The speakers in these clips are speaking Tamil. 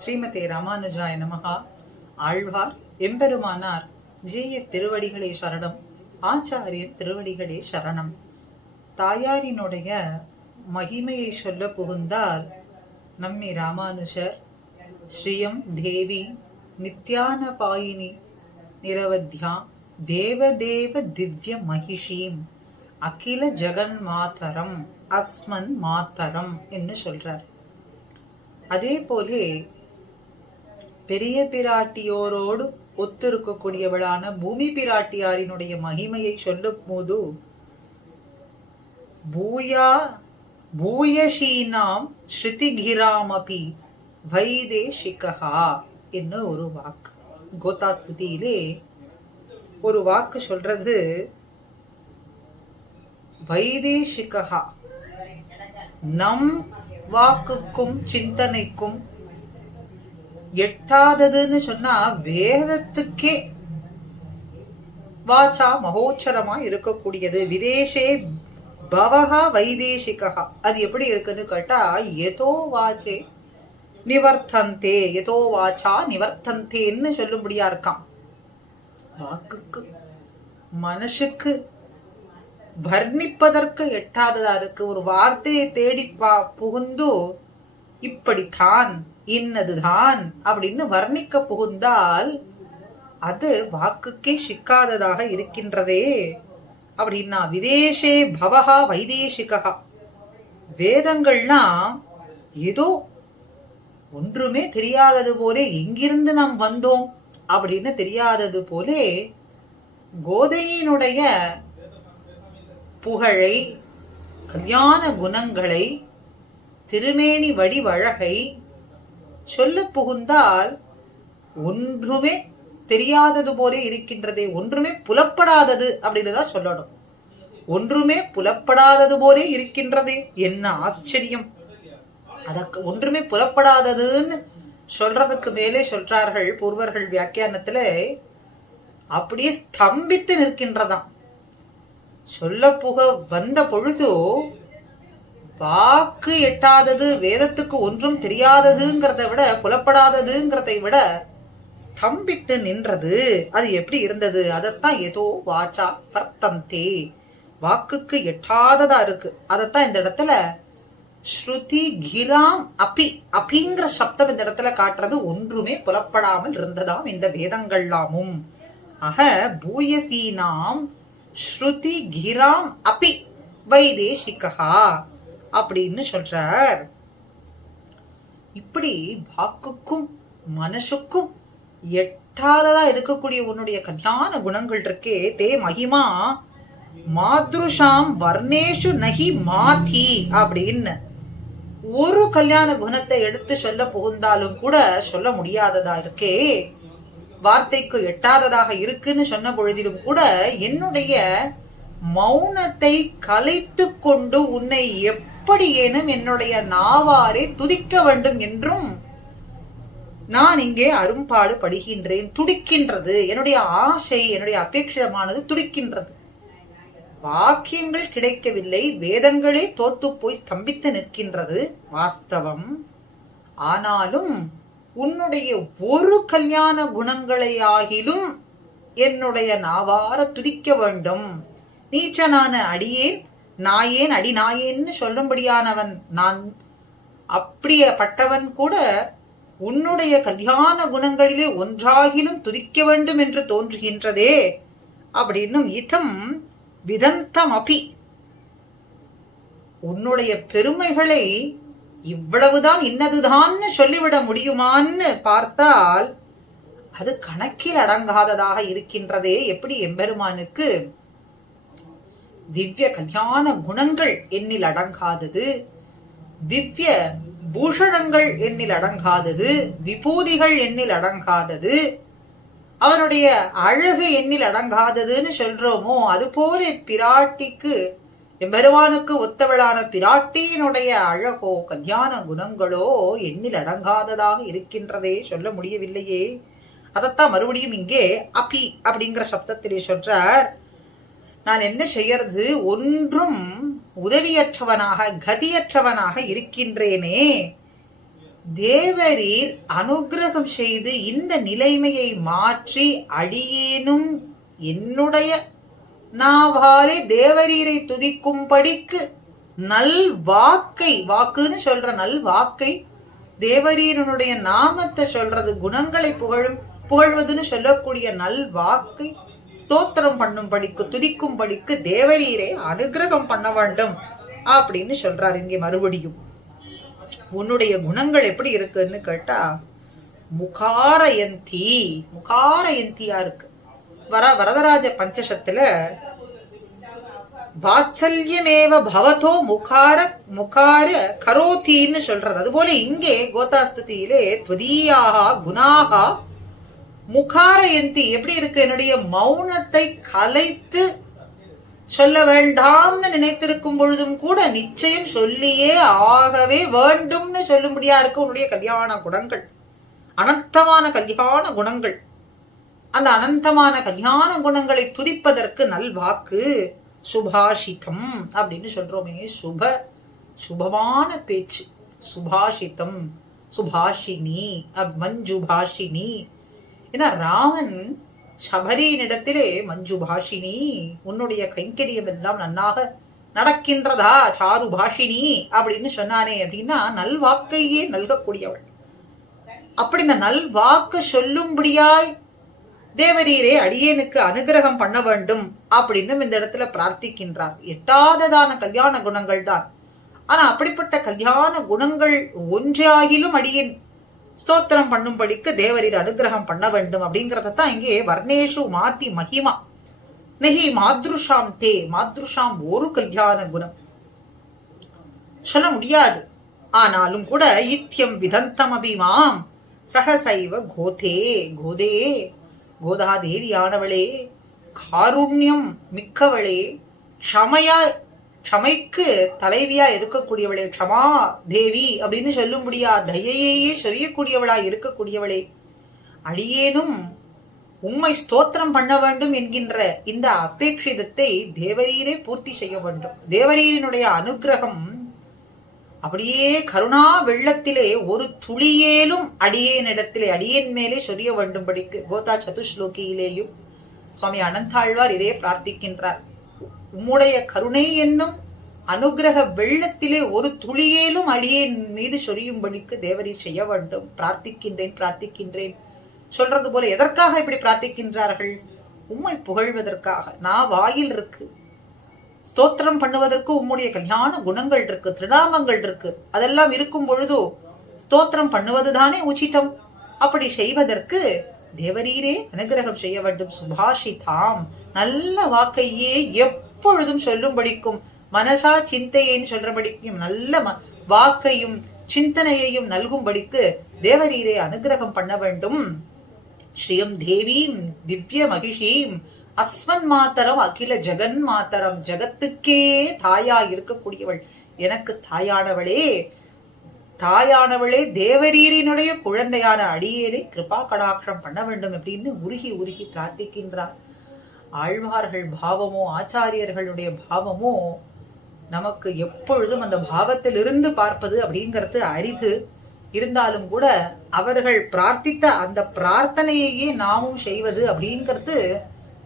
ஸ்ரீமதே ராமானுஜாய நமஹா. ஆழ்வார் எம்பெருமானார் ஜீய திருவடிகளே சரணம், ஆச்சாரியர் திருவடிகளே சரணம். தாயாரினுடைய மகிமையை சொல்ல புகுந்தால் நம்மி ராமானுஜர் ஸ்ரீயம் தேவி நித்யான பாயினி நிரவத்யா தேவதேவ திவ்ய மகிஷீம் அகில ஜெகன் மாதரம் அஸ்மன் மாதரம் என்று சொல்றார். அதே போலே பெரிய பிராட்டியோரோடு ஒத்திருக்கக்கூடியவளான பூமி பிராட்டியாரினுடைய மகிமையை சொல்லும் போது பூயா பூயஷீனாம் ஸ்ருதிகிராமபி வைதேஷிகா என்ன ஒரு வாக்கு. கோதாஸ்துதியிலே ஒரு வாக்கு சொல்றது வைதேஷிகா. நம் வாக்குக்கும் சிந்தனைக்கும் எட்டாததுன்னு சொன்னா வேதத்துக்கே வாச்சா மகோச்சரமா இருக்கக்கூடியது. விதேசே பவஹா வைதேசிகா. அது எப்படி இருக்குன்னு கேட்டா எதோ வாச்சே நிவர்த்தந்தே, எதோ வாச்சா நிவர்த்தந்தேன்னு சொல்லும்படியா இருக்கான். வாக்குக்கு மனசுக்கு வர்ணிப்பதற்கு எட்டாததா இருக்கு. ஒரு வார்த்தையை தேடி புகுந்து இப்படித்தான் இன்னதுதான் அப்படின்னு வர்ணிக்க புகுந்தால் அது வாக்குக்கே சிக்காததாக இருக்கின்றதே அப்படின்னா விதேசே பவஹா வைதேசிகா. வேதங்கள்லாம் ஏதோ ஒன்றுமே தெரியாதது போலே எங்கிருந்து நாம் வந்தோம் அப்படின்னு தெரியாதது போலே கோதையினுடைய புகழை, கல்யாண குணங்களை, திருமேனி வடிவழகை சொல்ல புகுந்தால் ஒன்றுமே தெரியாதது போலே இருக்கின்றதே, ஒன்றுமே புலப்படாதது அப்படின்னுதான் சொல்லணும். ஒன்றுமே புலப்படாதது போலே இருக்கின்றதே, என்ன ஆச்சரியம். அதற்கு ஒன்றுமே புலப்படாததுன்னு சொல்றதுக்கு மேலே சொல்றார்கள் பூர்வர்கள் வியாக்கியானத்துல, அப்படியே ஸ்தம்பித்து நிற்கின்றதாம். சொல்ல புக வந்த பொழுது வாக்கு எட்டாதது, வேதத்துக்கு ஒன்றும் தெரியாததுங்கிறத விட, புலப்படாததுங்கிறதை விட ஸ்தம்பித்து நின்றது. அது எப்படி இருந்தது? அதத்தான் ஏதோ வாச்சா வர்த்தந்தே, வாக்குக்கு எட்டாததா இருக்கு. அதத்தான் இந்த இடத்துல ஸ்ருதி கிராம் அபி, அபிங்கிற சப்தம் இந்த இடத்துல காட்டுறது. ஒன்றுமே புலப்படாமல் இருந்ததாம் இந்த வேதங்கள்லாமும். ஆக பூயசீனாம் ஸ்ருதி கிராம் அபி வைதேஷிகா அப்படின்னு சொல்றார். இப்படி வாக்குக்கும் மனசுக்கும் எட்டாததா இருக்கக்கூடிய உன்னுடைய கல்யாண குணங்கள் இருக்கே, தே மகிமா மாத்ருஷாம் வர்ணேஷு நகி மாதி அப்படின்னு ஒரு கல்யாண குணத்தை எடுத்து சொல்ல புகுந்தாலும் கூட சொல்ல முடியாததா இருக்கே, வார்த்தைக்கு எட்டாததாக இருக்குன்னு சொன்ன பொழுதிலும் கூட என்னுடைய மௌனத்தை கலைத்து கொண்டு உன்னை எப்படி ஏனும் என்னுடைய நாவாரை துதிக்க வேண்டும் என்றும் நான் இங்கே அரும்பாடு படுகின்றேன். துடிக்கின்றது என்னுடைய ஆசை, என்னுடைய அபேட்சிதமானது துடிக்கின்றது. வாக்கியங்கள் கிடைக்கவில்லை, வேதங்களே தோற்று போய் ஸ்தம்பித்து நிற்கின்றது வாஸ்தவம். ஆனாலும் உன்னுடைய ஒரு கல்யாண குணங்களை ஆகிலும் என்னுடைய நாவார துதிக்க வேண்டும். நீச்சனான அடியேன் நாயேன் அடி நாயேன்னு சொல்லும்படியானவன் நான், அப்படியேப்பட்டவன் கூட உன்னுடைய கல்யாண குணங்களிலே ஒன்றாகிலும் துதிக்க வேண்டும் என்று தோன்றுகின்றதே அப்படின்னும் இதம் விதந்தம் அபி, உன்னுடைய பெருமைகளை இவ்வளவுதான் இன்னதுதான் சொல்லிவிட முடியுமான்னு பார்த்தால் அது கணக்கில் அடங்காததாக இருக்கின்றதே. எப்படி எம்பெருமானுக்கு திவ்ய கல்யாண குணங்கள் எண்ணில் அடங்காதது, திவ்ய பூஷணங்கள் எண்ணில் அடங்காதது, விபூதிகள் எண்ணில் அடங்காதது, அவனுடைய அழகு எண்ணில் அடங்காததுன்னு சொல்றோமோ, அது போல பிராட்டிக்கு, எம்பெருமானுக்கு ஒத்தவளான பிராட்டியினுடைய அழகோ கல்யாண குணங்களோ எண்ணில் அடங்காததாக இருக்கின்றதே, சொல்ல முடியவில்லையே. அதத்தான் மறுபடியும் இங்கே அபி அப்படிங்கிற சப்தத்திலே சொல்றார். நான் என்ன செய்யறது, ஒன்றும் உதவியற்றவனாக கதியற்றவனாக இருக்கின்றேனே. தேவரீர் அனுகிரகம் செய்து இந்த நிலைமையை மாற்றி அடியேனும் என்னுடைய நாவாலே தேவரீரை துதிக்கும்படிக்கு நல் வாக்கை, வாக்குன்னு சொல்ற நல் வாக்கை, தேவரீரனுடைய நாமத்தை சொல்றது, குணங்களை புகழ்வதுன்னு சொல்லக்கூடிய நல் வாக்கை ஸ்தோத்திரம் பண்ணும்படிக்கு துதிக்கும்படிக்கு தேவரீரை அனுகிரகம் பண்ண வேண்டும் அப்படின்னு சொல்றாரு. இங்கே மறுபடியும் உன்னுடைய குணங்கள் எப்படி இருக்குன்னு கேட்டா, முகாரயந்தியா இருக்கு. வரதராஜ பஞ்சசத்துல வாத்சல்யமேவ பவதோ முகார கரோத்தின்னு சொல்றது. அதுபோல இங்கே கோதாஸ்துதியிலே துவதீயாக குணாக முகாரயந்தி எப்படி இருக்கு, என்னுடைய மௌனத்தை கலைத்து சொல்ல வேண்டாம்னு நினைத்திருக்கும் பொழுதும் கூட நிச்சயம் சொல்லியே ஆகவே வேண்டும்னு சொல்லும்படியா இருக்கு உன்னுடைய கல்யாண குணங்கள், அனந்தமான கல்யாண குணங்கள். அந்த அனந்தமான கல்யாண குணங்களை துதிப்பதற்கு நல்வாக்கு சுபாஷிதம் அப்படின்னு சொல்றோமே. சுபமான பேச்சு, சுபாஷிதம், சுபாஷினி, மஞ்சுபாஷினி. ஏன்னா ராமன் சபரியினிடத்திலே மஞ்சுபாஷினி, உன்னுடைய கைங்கரியம் எல்லாம் நன்னாக நடக்கின்றதா சாரு பாஷினி அப்படின்னு சொன்னானே. அப்படின்னா நல்வாக்கையே நல்கக்கூடியவள். அப்படி இந்த நல்வாக்கு சொல்லும்படியாய் தேவரீரே அடியேனுக்கு அனுகிரகம் பண்ண வேண்டும் அப்படின்னு இந்த இடத்துல பிரார்த்திக்கின்றார். எட்டாததான கல்யாண குணங்கள் தான். ஆனா அப்படிப்பட்ட கல்யாண குணங்கள் ஒன்றாகிலும் அடியேன் ஸ்தோத்திரம் பண்ணும்படிக்கு தேவரீர் அனுகிரகம் பண்ண வேண்டும் அப்படிங்கறதான் இங்கே வர்ணேஷு மாத்தி மகிமா நெஹி மாத்ருஷாம் தே. மாத்ருஷாம் ஒரு கல்யாண குணம் சொல்ல முடியாது. ஆனாலும் கூட இத்தியம் விதந்தம் அபிமாம் சகசைவ கோதே. கோதே கோதாதேவியானவளே, காருண்யம் மிக்கவளே, க்ஷமைக்கு தலைவியா இருக்கக்கூடியவளே, க்ஷமா தேவி அப்படின்னு சொல்லும்படியா தயையே சொல்லக்கூடியவளா இருக்கக்கூடியவளே, அடியேனும் உம்மை ஸ்தோத்திரம் பண்ண வேண்டும் என்கின்ற இந்த அபேட்சிதத்தை தேவரீரே பூர்த்தி செய்ய வேண்டும். தேவரீரினுடைய அனுகிரகம் அப்படியே கருணா வெள்ளத்திலே ஒரு துளியேலும் அடியேனிடத்திலே அடியேன் மேலே சொரிய வேண்டும்படிக்கு கோதா சதுஸ்லோகியிலேயும் சுவாமி அனந்தாழ்வார் இதே பிரார்த்திக்கின்றார். உம்முடைய கருணை என்னும் அனுகிரக வெள்ளத்திலே ஒரு துளியேலும் அடியேன் மீது சொரியும்படிக்கு தேவரீர் செய்ய வேண்டும். பிரார்த்திக்கின்றேன் சொல்றது போல எதற்காக இப்படி பிரார்த்திக்கின்றார்கள்? உம்மை புகழ்வதற்காக. நான் வாயில் இருக்கு, ஸ்தோத்திரம் பண்ணுவதற்கு உம்முடைய கல்யாண குணங்கள் இருக்கு, திருநாமங்கள் இருக்கு. அதெல்லாம் இருக்கும் பொழுது ஸ்தோத்திரம் பண்ணுவதுதானே உச்சிதம். அப்படி செய்வதற்கு தேவரீரே அனுகிரகம் செய்ய வேண்டும். சுபாஷிதாம், நல்ல வாக்கையே எப்பொழுதும் சொல்லும்படிக்கும், மனசா சிந்தையேன்னு சொல்றபடிக்கும் நல்ல வாக்கையும் சிந்தனையையும் நல்கும்படிக்கு தேவரீரே அனுகிரகம் பண்ண வேண்டும். ஸ்ரீயம் தேவீம் திவ்ய மகிஷீம் அஸ்வன் மாத்தரம் அகில ஜெகன் மாத்தரம், ஜகத்துக்கே தாயா இருக்கக்கூடியவள், எனக்கு தாயானவளே தேவரீரினுடைய குழந்தையான அடியேனை கிருபா கடாட்சம் பண்ண வேண்டும் அப்படின்னு உருகி உருகி பிரார்த்திக்கின்றார். ஆழ்வார்கள் பாவமோ ஆச்சாரியர்களுடைய பாவமோ நமக்கு எப்பொழுதும் அந்த பாவத்தில் இருந்து பார்ப்பது அப்படிங்கிறது அரிது. இருந்தாலும் கூட அவர்கள் பிரார்த்தித்த அந்த பிரார்த்தனையையே நாமும் செய்வது அப்படிங்கிறது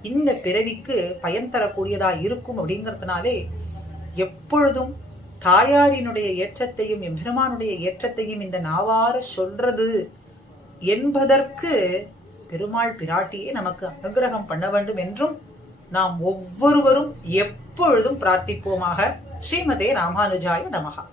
இந்த பிறவிக்கு பயன் தரக்கூடியதா இருக்கும். அப்படிங்கிறதுனாலே எப்பொழுதும் தாயாரினுடைய ஏற்றத்தையும் எம்பெருமானுடைய ஏற்றத்தையும் இந்த நாவார சொல்றது என்பதற்கு பெருமாள் பிராட்டியே நமக்கு அனுகிரகம் பண்ண வேண்டும் என்றும் நாம் ஒவ்வொருவரும் எப்பொழுதும் பிரார்த்திப்போமாக. ஸ்ரீமதே ராமானுஜாய நமஹா.